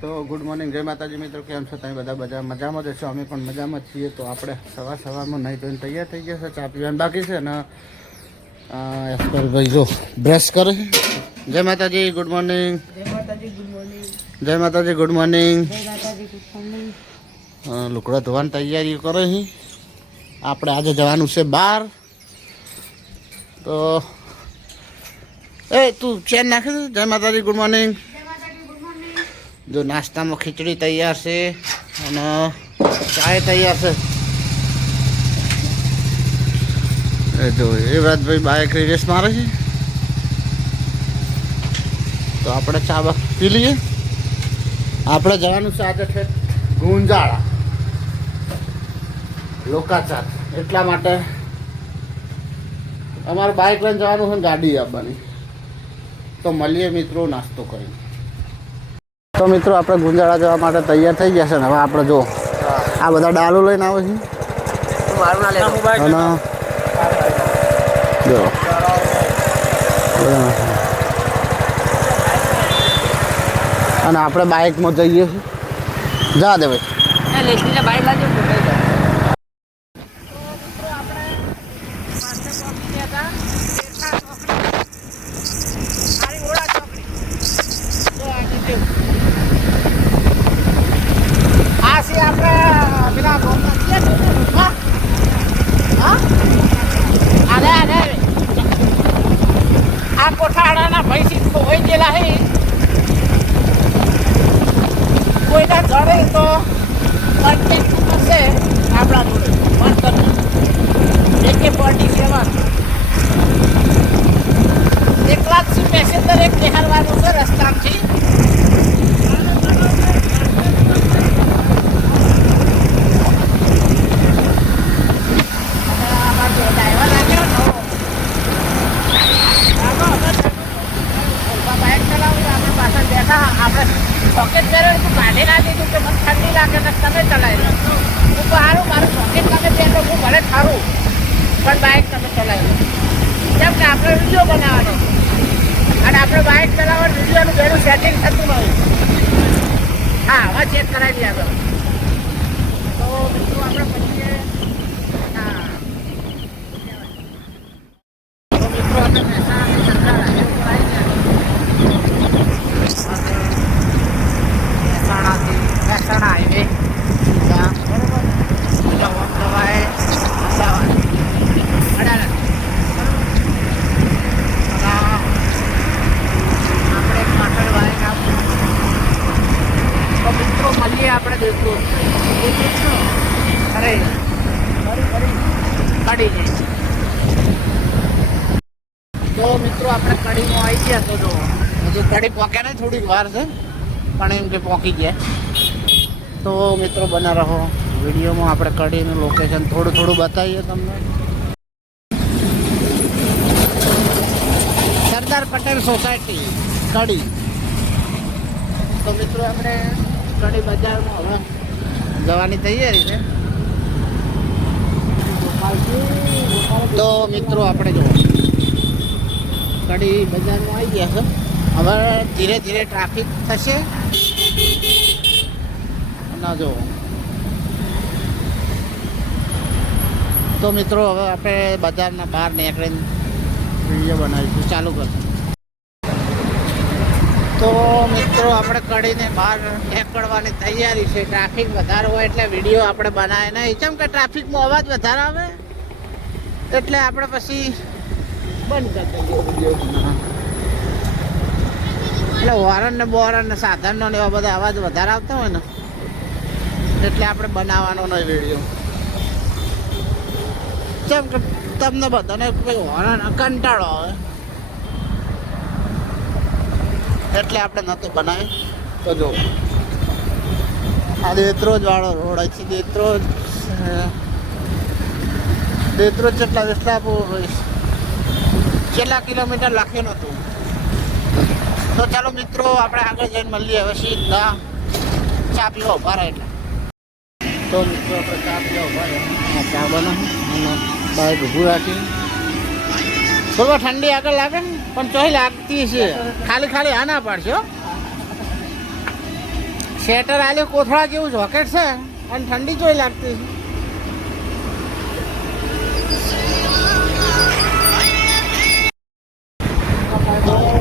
તો good morning જય માતાજી મિત્રો કેમ છો તમે બધા? બધા મજામાં જ છો? અમે પણ મજામાં જ છીએ. તો આપણે સવાર સવારમાં નહીં ધોઈને તૈયાર થઈ ગયા છે ચા પીવાનું બાકી છે અને ભાઈ જો બ્રશ કરે છે. જય માતાજી ગુડ મોર્નિંગ. જય માતાજી ગુડ મોર્નિંગ. જય માતાજી ગુડ મોર્નિંગ. જય માતાજી ગુડ મોર્નિંગ. લુકડા ધોવાની તૈયારી કરે છે. આપણે આજે જવાનું છે બહાર તો એ તું ચેન નાખે છે? જય માતાજી ગુડ મોર્નિંગ. જો નાસ્તામાં ખીચડી તૈયાર છે અને ચાય તૈયાર છે. એ જો, એ વાત ભાઈ બાઇક રેસ મારે છે? તો આપણે ચા બા પી લઈએ. આપણે જવાનું છે આજે છે ગુંજાળા. લોકાચાર. એટલા માટે અમારે બાઇક લઈને જવાનું છે ગાડી આપવાની. તો મળીએ મિત્રો, નાસ્તો કરીને. તો મિત્રો આપણે ગુંજાળા જવા માટે તૈયાર થઈ ગયા છે ને હવે આપણે જો આ બધા ડાલો લઈને આવે છે અને જો. અને આપણે બાઇકમાં જઈએ છીએ. જા દે ભાઈ. લેખીને બાઈક લાજો આ છે આપણે પેલા બોલતા છીએ ને, હા? હા? આલે, આલે. આ કોઠાડાના ભૈસી ખોવાઈ ગયેલા હે. કોઈના જડે તો કોન્ટેક્ટ કરશે આપણા જોડે. વન એકે ફોર્ટી સેવન. એકલા જ પેસેન્જર એક બેહારવાનું છે રસ્તામાંથી સોકેટ પહેર્યો તું કાઢી ના દીધું કે મને ઠંડી લાગે ને તમે ચલાવી લો હું સારું મારું સોકેટ તમે પહેરો હું ભલે ઠારું પણ બાઇક તમે ચલાવી લો કેમ કે આપણે વીડિયો બનાવવાનો અને આપણે બાઇક ચલાવવાનું વિડીયોનું બેનું સેટિંગ થતું હવે ચેક કરાવી આગળ તો મિત્રો આપણે પછી હા તો મિત્રો આપણે મહેસાણાથી સરદાર હાઈવે ઉપર આવી ગયા મહેસાણાથી મહેસાણા હાઈવે ત્યાં બરોબર જવાનું જવાય અમદાવાદ અડાલજ અને આપણે એક પાટણ વાળીને આપણું તો મિત્રો મળીએ આપણે દેખું અરે તો મિત્રો આપણે કડીમાં આવી ગયા તો હજુ કડી પોકે ને થોડીક વાર છે, પણ એમ કે પોકી ગયા. તો મિત્રો બના રહો, વિડીયોમાં આપણે કડીનું લોકેશન થોડું થોડું બતાવીએ તમને. સરદાર પટેલ સોસાયટી કડી. તો મિત્રો આપણે કડી બજારમાં હવે જવાની તૈયારી છે. તો મિત્રો આપણે જો કડી બજારમાં આવી ગયા છે. હવે ધીરે ધીરે ટ્રાફિક થશે. ના જો તો મિત્રો હવે આપણે બજારના બહાર નીકળીને વીડિયો બનાવીશું. ચાલુ કરશું. તો મિત્રો, આપણે કડીને બહાર નીકળવાની તૈયારી છે. ટ્રાફિક વધારે હોય એટલે વીડિયો આપણે બનાવે નહીં. કેમ કે ટ્રાફિકમાં અવાજ વધારે આવે? એટલે આપણે પછી બંધ કરી દઈએ એટલે વોરન ને બોરન ને સાધનનો ને એવા બધા અવાજ વધારે આવતા હોય ને, એટલે આપણે બનાવવાનો નહીં વીડિયો કેમ કે તમને બધાને કંટાળો આવે? એટલે આપણે નહોતું બનાવી તો જો. આ વાળો રોડ છે દેત્રોજ દેત્રોજ જેટલા વિસ્તાર કેટલા કિલોમીટર લખ્યું નહોતું તો ચાલો મિત્રો, આપણે આગળ જઈને મળીએ. હવે સીધા ચા પીવો ઊભા એટલે. તો મિત્રો, આપણે ચા પીવો ઊભા રહે. ચા બનાવું. અને બાઈક ઊભું રાખી થોડો ઠંડી આગળ લાગે ને? પણ તોય લાગતી છે. ખાલી ખાલી આ ના પાડશો. શેટર આલે કોથળા જેવું જોકેટ છે અને ઠંડી જોઈ લાગતી છે.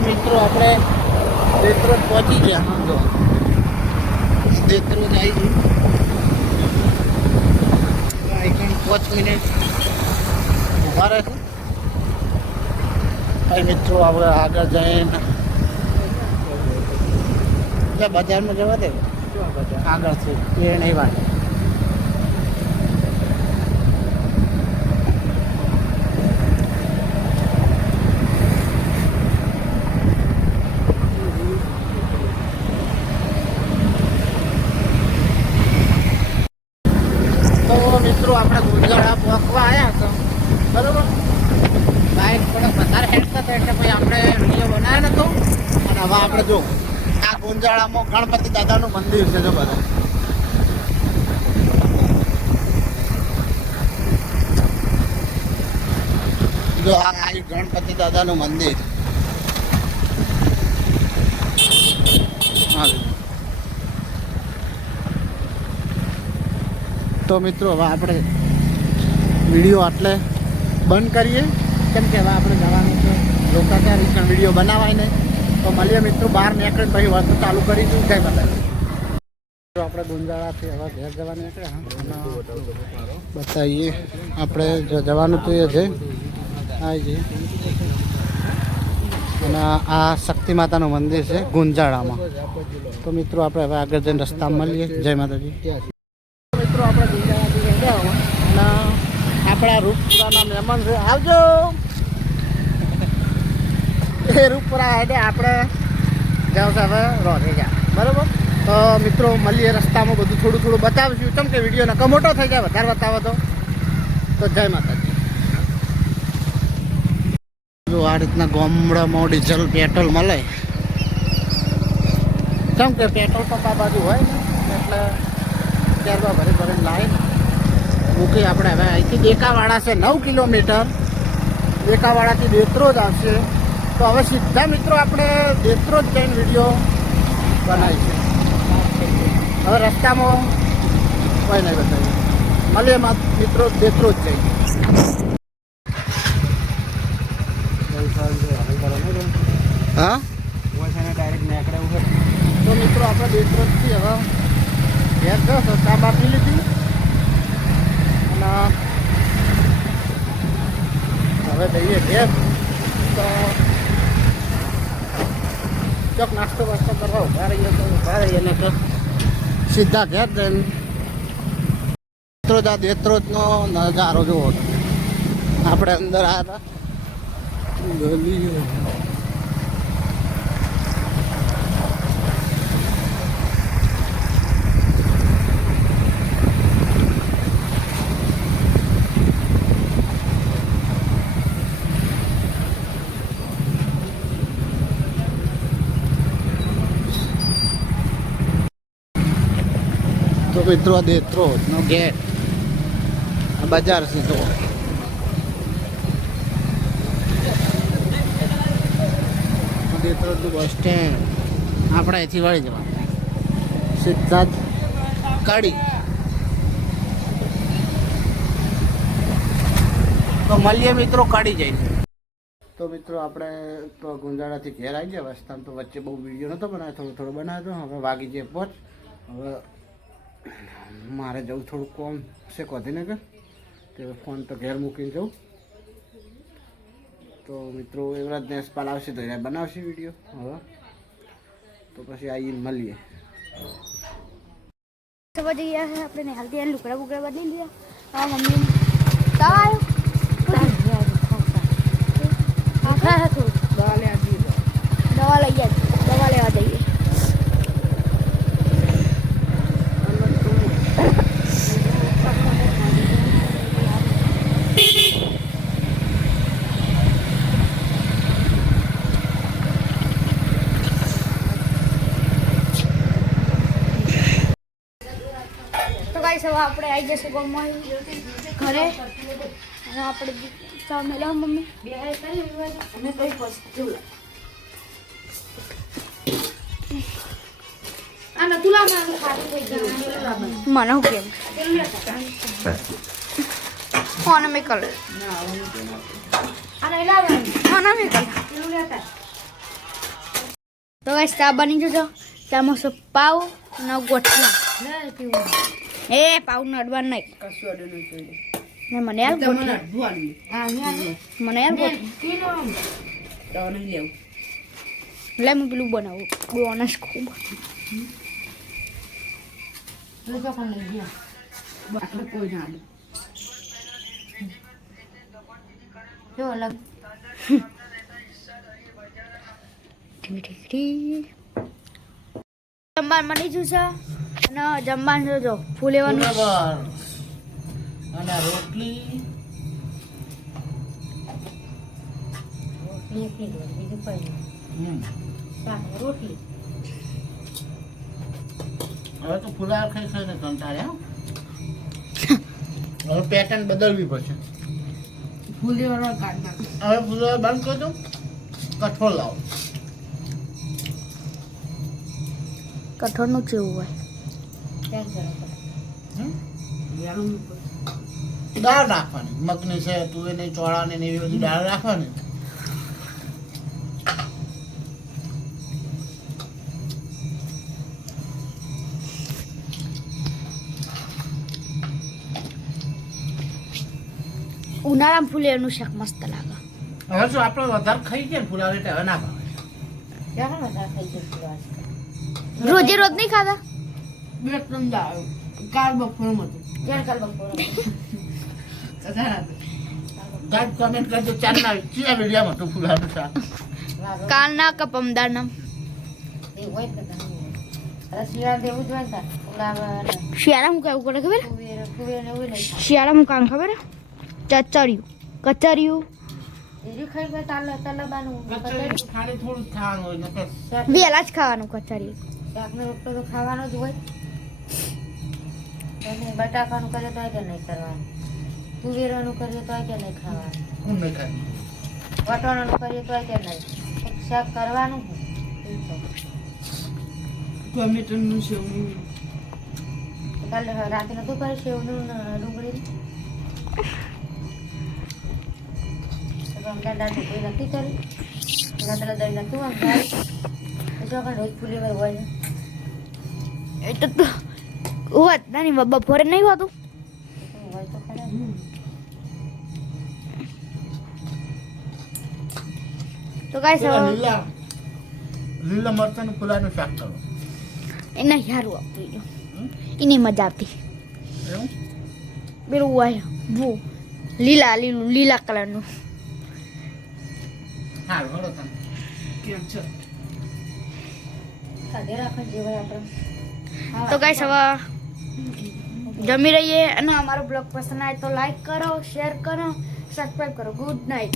મિત્રો, આપણે દેત્રો પહોંચી ગયા. સમજો દેત્રોજ જાય છે પાંચ મિનિટ ઊભા રહેશે. ભાઈ મિત્રો આપણે આગળ જઈને એટલે બજારમાં જવા દે. આગળથી એ નહીં તો મિત્રો, આપણે ગુજરાત પહોંચવા આવ્યા હતા. બરોબર? બાઇક વધારે હેડ થતો એટલે પછી આપણે વીડિયો નતો. અને હવે આપણે જો, આ ગુંજાળામાં ગણપતિ દાદાનું મંદિર છે જો બધા. જો આ ગણપતિ દાદાનું મંદિર. તો મિત્રો, હવે આપણે વીડિયો આટલે બંધ કરીએ. કેમ કે હવે આપણે જવાનું છે. લોકો ત્યાં રીતના વીડિયો બનાવાય ને તો મળીએ મિત્રો, બહાર નીકળે પછી વસ્તુ ચાલુ કરીશું. કઈ બતાવી આપણે ગુંજાળાથી હવે ઘેર જવા નીકળે બતાવીએ. આપણે જો જવાનું તો એ છે. આવી અને આ શક્તિ માતાનું મંદિર છે ગુંજાળામાં. તો મિત્રો, આપણે હવે આગળ જઈને રસ્તામાં મળીએ. જય માતાજી મિત્રો આપણે ગુંજાળાથી ગયા અને આપણા છે. આવજો. એ રૂપરા હેડે આપણે જાવ સાથે હવે જા. બરાબર? તો મિત્રો, મળીએ રસ્તામાં બધું થોડું થોડું બતાવીશું. કેમ કે વીડિયો નકો મોટો થઈ જાય, વધારે બતાવો તો. તો જય માતાજી. જો આ રીતના ગામડામાં ડીઝલ પેટ્રોલ મળે. કેમ કે પેટ્રોલ પંપ આ બાજુ હોય ને, એટલે ત્યારબાદ ભરી ભરીને લાવીને મૂકી આપણે હવે અહીંથી દેકાવાળા છે, નવ કિલોમીટર. દેકાવાળાથી દેત્રોજ આવશે. તો હવે સીધા મિત્રો આપણે દેત્રોજ જઈને વીડિયો બનાવીશું હવે રસ્તામાં કોઈ નહીં બતાવ્યું મળીએ મિત્રો દેત્રોજ જઈ હા? તો મિત્રો, આપણે દેત્રોજથી હવે ઘેર જશો. ચા બા પી લીધી. અને હવે જઈએ ઘેર. તો ચોક નાસ્તો વાસ્તો કરવા ઊભા રહીએ તો ઊભા રહીએ ને તો સીધા ઘેર જઈને. દેત્રોજ આ દેત્રોજનો નજારો જોવો. આપણે અંદર આવ્યા હતા ગલી મિત્રો નો ગેટ આ બજાર છે તો દેત્રોજનું બસ સ્ટેન્ડ. આપણે અહીંથી વળી જવાનું. સીધા જ. કાઢી તો મળીએ મિત્રો કાઢી જઈને. તો મિત્રો આપણે તો ગુંજાળાથી ઘેર આવી ગયા. રસ્તામાં તો વચ્ચે બહુ વીડિયો નહોતો બનાવ્યો. થોડો થોડો બનાવ્યો હતો હવે વાગી જાય પહોંચ હવે મારે જવું થોડુંક કોમ છે ગાંધીનગર તે ફોન તો ઘેર મૂકીને જવું તો મિત્રો એવરાજ નેસપાલ આવશે તો એ બનાવશે વીડિયો. હવે તો પછી આવીને મળીએ. સવા જઈ ગયા છે આપણે હાલતી યાર લુકડા બુકડા બદલી લીધા હા મમ્મી. થોડું દવા લઈ જાય દવા લેવા જઈએ. તો આપણે આવી જશું ગામમાં ઘરે. અને આપણે સામે લો મમ્મી. અને કઈ પછી મને હું કેમ? કોને મેં કલર મને મેં કલર તો ગાઈસ ચા બની જજો. ચામાં સો પાવ અને ગોઠલા એ પાઉન અડવા નહીં. કશું અડે નહીં જોઈએ ને મને યાર મને ગોઠલા અડધું મને યાર તો નહીં લેવું. લે હું પેલું બનાવું. બોનસ ખૂબ બાટલો કોઈ ના અડે ઠીક ઠીક ઠીક જમવાનું બની જશે? અને જમવાનું જોજો ફૂલ લેવાનું. બરાબર. અને રોટલી? હમ. હવે તો ફુલાર ખાઈ ખાઈને કંટાળે હો. હવે પેટર્ન બદલવી પડશે. ફૂલ દેવાનો કાઢ હવે ફુલાર બંધ કરી દઉં કઠોળ લાવો. કઠોળનું કેવું હોય. દાળ રાખવાની. મગની છે તું ને ચોળા ને એવી બધી દાળ રાખવાની. ઉનાળામાં એનું શાક મસ્ત લાગે. હવે શું આપણે વધારે ખાઈ ગયા ને ફુલાર એટલે હવે ના ભાવે રોજે રોજ નહીં ખાતા બે ત્રણ દાળ કાલ બપોરમ હતું. ગાજ કમેન્ટ કરજો ચારના ચિયા વિડીયામાં હતું ફુલારનું શાક? કાલના કે પમદારના શિયાળા હું કહેવું પડે ખબર? શિયાળા હું કામ ખબર? ચચરિયું. કચરિયું. થોડું જ ખાવાનું કચરિયું. શાકનો રોટલો તો ખાવાનો જ હોય. બટાકાનું કરે તો કે નહીં કરવાનું. તુવેરાનું કરીએ તો કે નહીં ખાવાનું. નહીં ખાય? વટાણાનું કરીએ તો કે નહીં. શાક કરવાનું ટમેટાનું સેવનું કાલે રાતે નતું કરે સેવનું ડુંગળી દાળ નથી કરી રાત્રે દહીં નતું આમ દાળ પછી આપણે રોજ ફૂલી હોય ને. એ તો તો હોત નાની બપોરે નહીં હોતું. તો કઈ સવાલ? લીલા લીલા મરચાનું ફુલાનું શાક કરો. એને સારું હમ? એની મજા આવતી. પેલું હોય બહુ લીલા લીલું લીલા કલરનું. સારું હળો તમે. કેમ છે? તો કઈ હવે જમી રહીએ અને અમારો બ્લોગ પસંદ આવે તો લાઈક કરો શેર કરો સબસ્ક્રાઈબ કરો. Good night